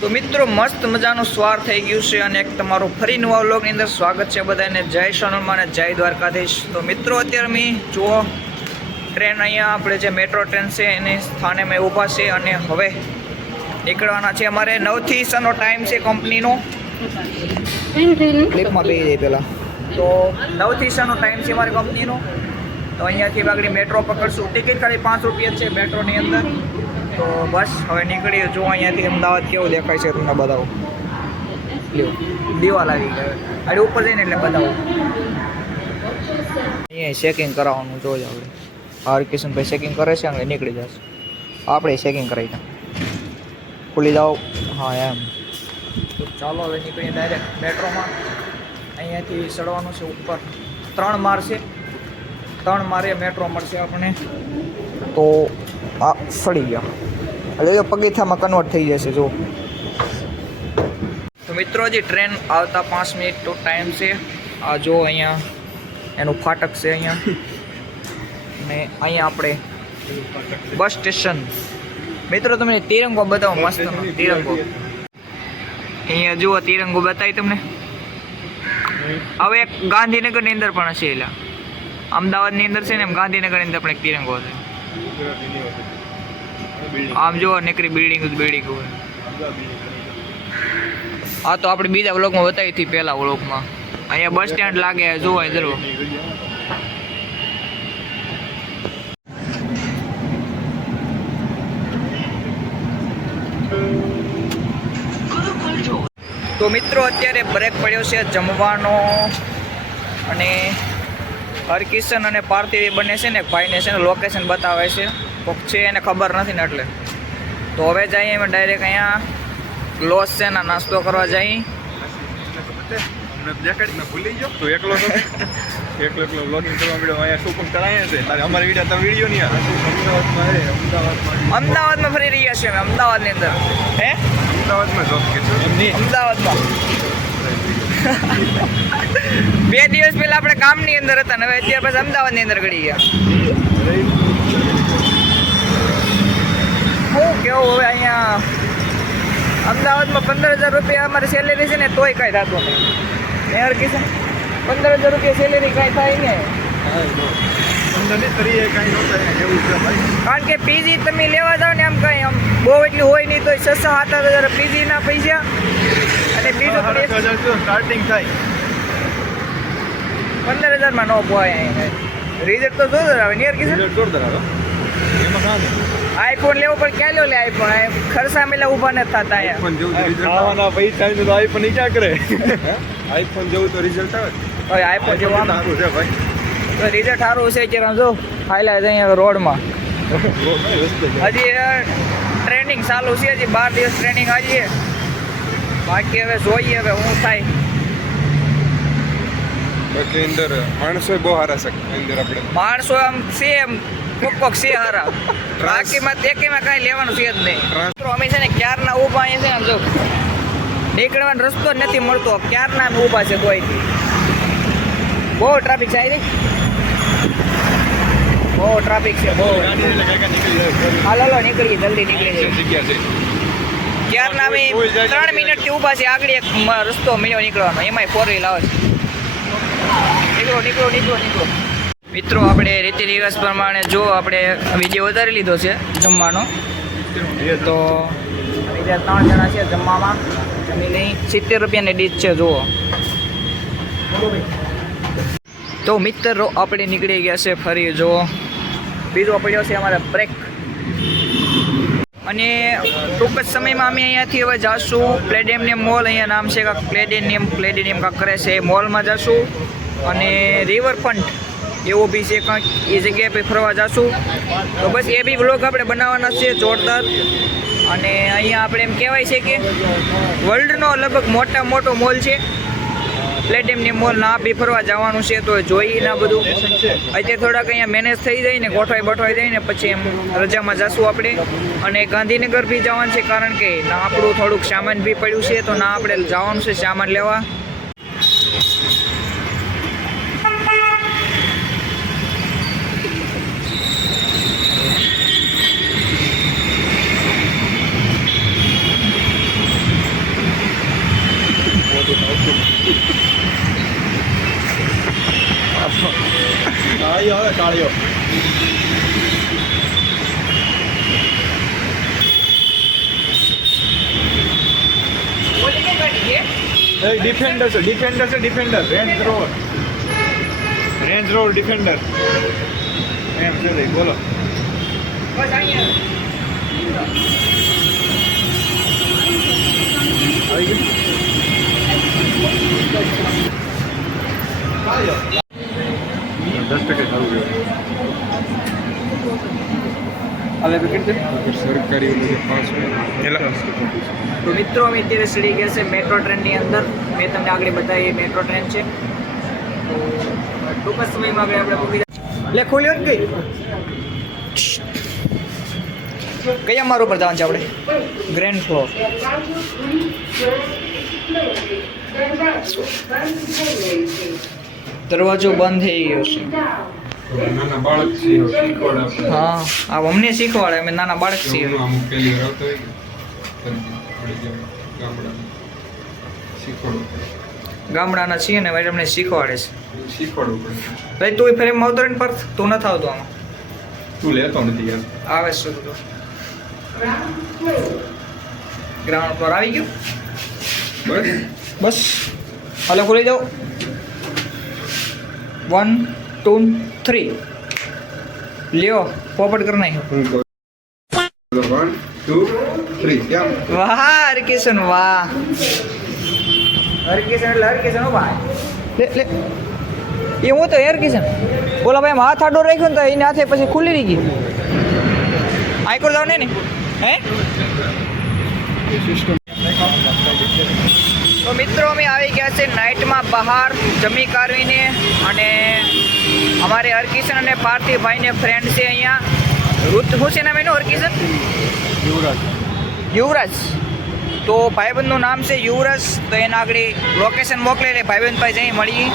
તો મિત્રો, મસ્ત મજાનું સ્વાર થઈ ગયું છે અને એક તમારું ફરી નવા વ્લોગની અંદર સ્વાગત છે બધાને જય સોનલમાં અને જય દ્વારકાધીશ. તો મિત્રો, અત્યારે મેં, જુઓ, ટ્રેન અહીંયા આપણે જે મેટ્રો ટ્રેન છે એને સ્થાને મેં ઊભા છે અને હવે નીકળવાના છે અમારે. નવથી સનો ટાઈમ છે કંપનીનો. ક્લિપમાં બે પહેલાં. તો નવથી સનો ટાઈમ છે અમારી કંપનીનો. તો અહીંયાથી આગળ મેટ્રો પકડશું. ટિકિટ ખાલી પાંચ રૂપિયા છે મેટ્રોની અંદર. તો બસ, હવે નીકળીએ. જો અહીંયાથી અમદાવાદ કેવું દેખાય છે તમને બતાવો. લ્યો, દિવાલ આવી ગયો અરે, ઉપર જઈને એટલે બતાવો. અહીંયા ચેકિંગ કરાવવાનું જોઈએ આપણે. હાર કિશનભાઈ ચેકિંગ કરે છે, અને નીકળી જશે. આપણે ચેકિંગ કરાવી ખુલી જાઓ. હા, એમ. ચાલો, હવે નીકળીએ ડાયરેક્ટ મેટ્રોમાં. અહીંયાથી ચડવાનું છે ઉપર. ત્રણ માર છે. ત્રણ મારે મેટ્રો મળશે આપણે તો, આ સડી ગયા. એટલે જો પગીથામાં કન્વર્ટ થઈ જશે જો તો મિત્રો હજી ટ્રેન આવતા પાંચ મિનિટનો ટાઈમ છે. આ જો અહીંયા એનું ફાટક છે અહીંયા. અને અહીંયા આપણે બસ સ્ટેશન મિત્રો તમને તિરંગો બતાવો મસ્ત તિરંગો. અહીંયા જુઓ તિરંગો બતાવી તમને. હવે એક ગાંધીનગરની અંદર પણ હશે એટલે અમદાવાદની અંદર છે ને એમ ગાંધીનગરની અંદર પણ એક તિરંગો છે આમ જો નીકળી બિલ્ડિંગ બિલ્ડિંગ હોય. તો આપણે બીજા વ્લોગમાં બતાવી હતી પહેલા વ્લોગમાં અહીંયા બસ સ્ટેન્ડ લાગે, જોવાય જરૂર. તો મિત્રો, અત્યારે બ્રેક પડ્યો છે જમવાનો. અને હરકિશન અને પાર્થિવ બંને છે ને, ભાઈને છે ને લોકેશન બતાવે છે. કોક છે એને ખબર નથી ને એટલે. તો હવે જઈએ અમે ડાયરેક્ટ અહીંયા. લોસ છે ને નાસ્તો કરવા જઈએ ભૂલી ગયો તું એકલો એકલો એકલો વ્લોગિંગ કરવા મળ્યો અહીંયા શું પણ કરાયા છે અમારી વીડિયો તમે વીડિયો નહીં અમદાવાદમાં અમદાવાદમાં ફરી રહ્યા છીએ અમે, અમદાવાદની અંદર. હે? અમદાવાદમાં. જોબ કે અમદાવાદમાં બે દિવસ પહેલા આપણે કામની અંદર હતા ને હવે અત્યારે પછી અમદાવાદની અંદર ગળી ગયા. હું કેવું હવે અહીંયા? અમદાવાદમાં પંદર હજાર રૂપિયા અમારી સેલેરી છે ને તોય કાંઈ થતું નહીં. મેં કિશન પંદર હજાર રૂપિયા સેલેરી કાંઈ થાય ને કારણ કે પીજી તમે લેવા જાઓ ને આમ કાંઈ, આમ બહુ એટલી હોય નહીં તો છ સાત આઠ હજાર પીજીના પૈસા. અને બીજું સ્ટાર્ટિંગ થાય પંદર હજારમાં નો પોવાય રિઝલ્ટ તો જોરદાર આવે. નિયર કિશન જોરદાર આવે. આઈફોન લેવો પણ ક્યાં લ્યો લે આઈફોન ખર્ચા મેલા ઊભા નથી થતા આઈફોન જેવું રિઝલ્ટ આવવાના પૈસા તો આઈફોન ક્યાં કરે? આઈફોન જેવું તો રિઝલ્ટ આવે. હવે આઈફોન જેવું આમ સારું છે ભાઈ. તો રિઝલ્ટ સારું છે કે આમ જો હાલ્યા છે અહીંયા રોડમાં. હજી ટ્રેનિંગ ચાલુ છે હજી બાર દિવસ ટ્રેનિંગ આવીએ બાકી હવે જોઈએ હવે શું થાય. બાકી અંદર માણસો બહુ સારા છે અંદર આપણે. માણસો આમ સેમ એમ કોક કોક છે હારા બાકીમાં તે કેમાં કાંઈ લેવાનું છે જ નહીં. અમે છે ને ક્યારના ઊભા અહીંયા છે ને આમ જો નીકળવાનો રસ્તો જ નથી મળતો. ક્યારના અમે ઊભા છે કોઈથી બહુ ટ્રાફિક છે આઈ બહુ ટ્રાફિક છે બહુ. હાલ હાલો નીકળીએ જલ્દી નીકળી જઈએ ક્યારના અમે. ત્રણ મિનિટથી ઊભા છે આગળ એક રસ્તો મળ્યો નીકળવાનો. એમાંય ફોર વ્હીલ આવે છે. નીકળો નીકળો નીકળો નીકળો. મિત્રો, આપણે રીતિ રિવાજ પ્રમાણે જો આપણે વીડિયો વધારી લીધો છે જમવાનો, તો બીજા ત્રણ જણા છે જમવામાં. જમી સિત્તેર રૂપિયાની ડીશ છે, જુઓ. તો મિત્રો, આપણે નીકળી ગયા છે ફરી, જુઓ. બીજો પડ્યો છે અમારે બ્રેક અને ટૂંક જ સમયમાં અમે અહીંયાથી હવે જાશું. પ્લેડેમિયમ મોલ અહીંયા નામ છે, કાંક પ્લેડેનિયમ પ્લેડેનિયમ કાંક કરે છે, એ મોલમાં જાશું. અને રિવરફ્રન્ટ એવો બી છે કંઈક એ જગ્યાએ પછી ફરવા જશું. તો બસ એ બી વ્લોગ આપણે બનાવવાના છે, જોરદાર. અને અહીંયા આપણે એમ કહેવાય છે કે વર્લ્ડનો લગભગ મોટા મોટો મોલ છે. પ્લેટિયમની મોલ ના બી ફરવા જવાનું છે, તો જોઈ ના બધું. અત્યારે થોડાક અહીંયા મેનેજ થઈ જાય ને, ગોઠવાઈ બઠવાઈ જાય ને, પછી એમ રજામાં જશું આપણે. અને ગાંધીનગર બી જવાનું છે, કારણ કે ના આપણું થોડુંક સામાન બી પડ્યું છે, તો ના આપણે જવાનું છે સામાન લેવા. છે એક ડિફેન્ડર છે ડિફેન્ડર છે defender range rover range rover defender એમ છે બોલો. બસ અહીંયા આવી ગયું દસ ટકા ચાલુ હવે વિકેટ સરકારી પાંચ તો મિત્રો અમે અત્યારે ચડી ગયા છે મેટ્રો ટ્રેનની અંદર. મેં તમને આગળ બતાવી મેટ્રો ટ્રેન છે. ટૂંક જ સમયમાં આગળ આપણે મૂકી લે ખોલ્યો ને કઈ? કયા મારું પર જવાનું છે આપણે? ગ્રેન્ડ ફ્લોર દરવાજો બંધ થઈ ગયો છે. નાના બાળક છે શીખવાડ હા આ અમને શીખવાડે અમે નાના બાળક છીએ. હું પહેલી વાર આવતો હોય ગામડાના છીએ ને ભાઈ અમને શીખવાડે છે. શીખવાડવું પડે. ભાઈ તું ફેર આવતો ને પર તું નથી આવતો આમાં. તું લેતો નથી યાર. આવે તો ગ્રાઉન્ડ પર આવી ગયું? બસ. બસ. હાલો ખોલી જાઓ વન ટુ થ્રી લ્યો પોપટ કર નાખ્યો વન ટુ થ્રી કેમ વાહ હરકિશન વાહ હરકિશન એટલે હરકિશન ભાઈ. લે લે એ હું તો હરકિશન બોલા ભાઈ હાથ આડો રાખ્યો ને તો એના હાથે પછી ખુલ્લી રહી ગઈ આઈકોર લાવ ને ને હે તો મિત્રો અમે આવી ગયા છે નાઇટમાં બહાર જમી કાઢવીને અને અમારે હરકિશન અને પાર્થિવભાઈને ફ્રેન્ડ છે અહીંયા. ઋત શું છે નામ એનું હરકિશન? યુવરાજ. યુવરાજ. તો ભાઈબંધનું નામ છે યુવરાજ તો એના આગળ લોકેશન મોકલે એટલે ભાઈબંધ પાસે જઈ મળી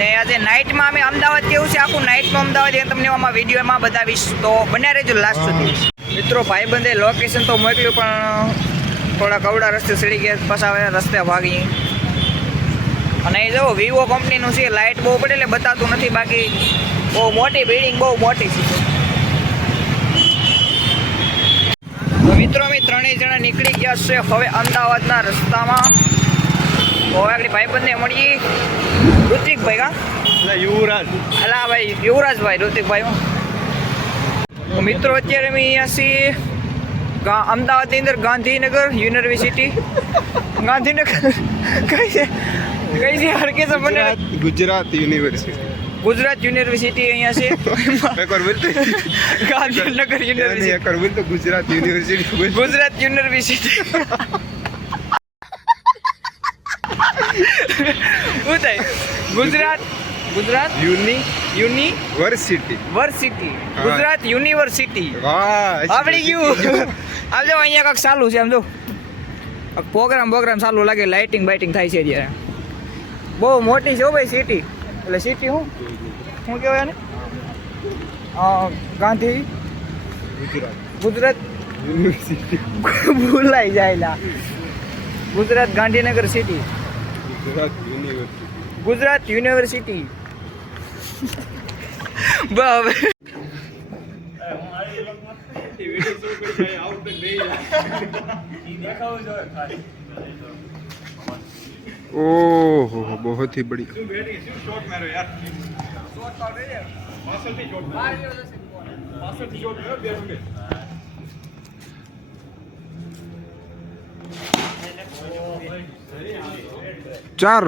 ને આજે નાઇટમાં અમે અમદાવાદ કેવું છે? આખું નાઇટમાં અમદાવાદ એ તમને આમાં વિડીયોમાં બતાવીશ. તો બન્યા રહેજો લાસ્ટ સુધી. મિત્રો ભાઈબંધે લોકેશન તો મોકલ્યું પણ થોડા કવડા રસ્તે ચડી ગયા પાછા રસ્તે ભાગી. અને એ જો વિવો કંપનીનું છે લાઇટ બહુ પડે એટલે બતાવતું નથી બાકી બહુ મોટી બિલ્ડિંગ બહુ મોટી છે. મિત્રો અમે ત્રણેય જણા નીકળી ગયા છે હવે અમદાવાદના રસ્તામાં. હવે આગળ ભાઈબંધને મળીએ. ઋતિકભાઈ કા યુવરાજ. અલા ભાઈ યુવરાજભાઈ ઋતિકભાઈ મિત્રો અત્યારે અમે અહીંયા છીએ. અમદાવાદની અંદર ગાંધીનગર યુનિવર્સિટી. ગાંધીનગર કઈ છે? કઈ છે? હરકે ગુજરાત ગુજરાત યુનિવર્સિટી. ગુજરાત યુનિવર્સિટી અહીંયા છે. Gandhinagar university. Gujarat university Gujarat university. શું થાય? Gujarat Gujarat uni university versity. Gujarat university. વાહ આવડી ગયું. આમ જો અહીંયા કાંક ચાલુ છે એમ જો. પ્રોગ્રામ પ્રોગ્રામ ચાલુ લાગે લાઇટિંગ બાઇટિંગ થાય છે જ્યારે બહુ મોટી છે ભાઈ સિટી એટલે સિટી શું શું કહેવાય ને ગાંધી. ગુજરાત. ભૂલાઈ જાય Gujarat Gandhinagar city Gujarat university. Gujarat university. બરાબર ओहो बहुत ही बढ़िया चार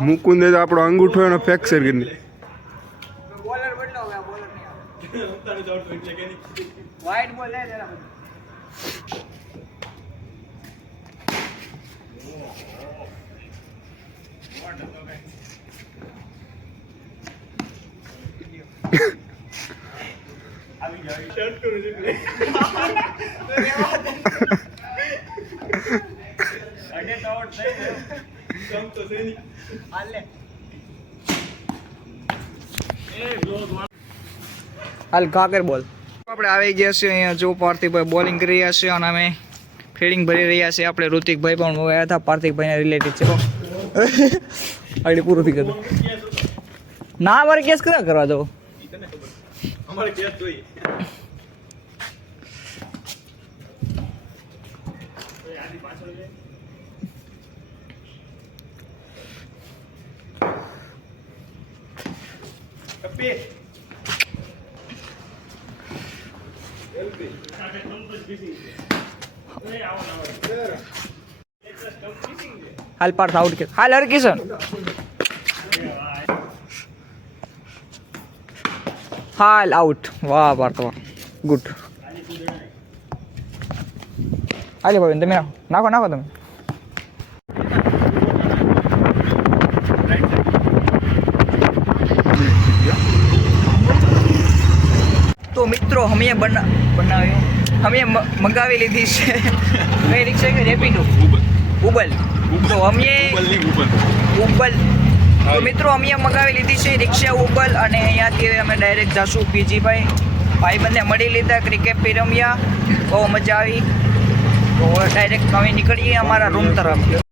મુકુંદે તો આપણો અંગૂઠો એનો ફ્રેક્ચર કરી. બોલર બદલો બોલર નહીં આવે. બોલ લે જરા સ્ટાર્ટ કરું છું એટલે કામ તો છે નહીં હાલ કાકર બોલ. આપણે આવી ગયા છીએ અહીંયા જો પાર્થિકભાઈ બોલિંગ કરી રહ્યા છે અને અમે ફિલ્ડિંગ ભરી રહ્યા છીએ. આપણે ઋતિકભાઈ પણ આવ્યા હતા. પાર્થિકભાઈને રિલેટેડ છે. આગળ પૂરું થઈ ગયું. ના અમારે કેસ કદા કરવા દો? અમારે કેસ જોઈએ. હાલ પાર્થ આઉટ કે હાલ હરકિશન હાલ આઉટ વાહ પાર્થ વાહ. ગુડ હાલે ભાઈ તમે નાખો નાખો તમે. તો મિત્રો, અમે બના બનાવ્યું. અમે મંગાવી લીધી છે. કઈ રિક્ષા કે રેપિડો. ઉબલ. તો અમે ઉબલ. તો મિત્રો, અમે મંગાવી લીધી છે રિક્ષા ઉબલ અને અહીંયાથી અમે ડાયરેક્ટ જાશું. પીજીભાઈ ભાઈ બંને મળી લીધા ક્રિકેટ પી રમ્યા બહુ મજા આવી. તો ડાયરેક્ટ અમે નીકળીએ અમારા રૂમ તરફ.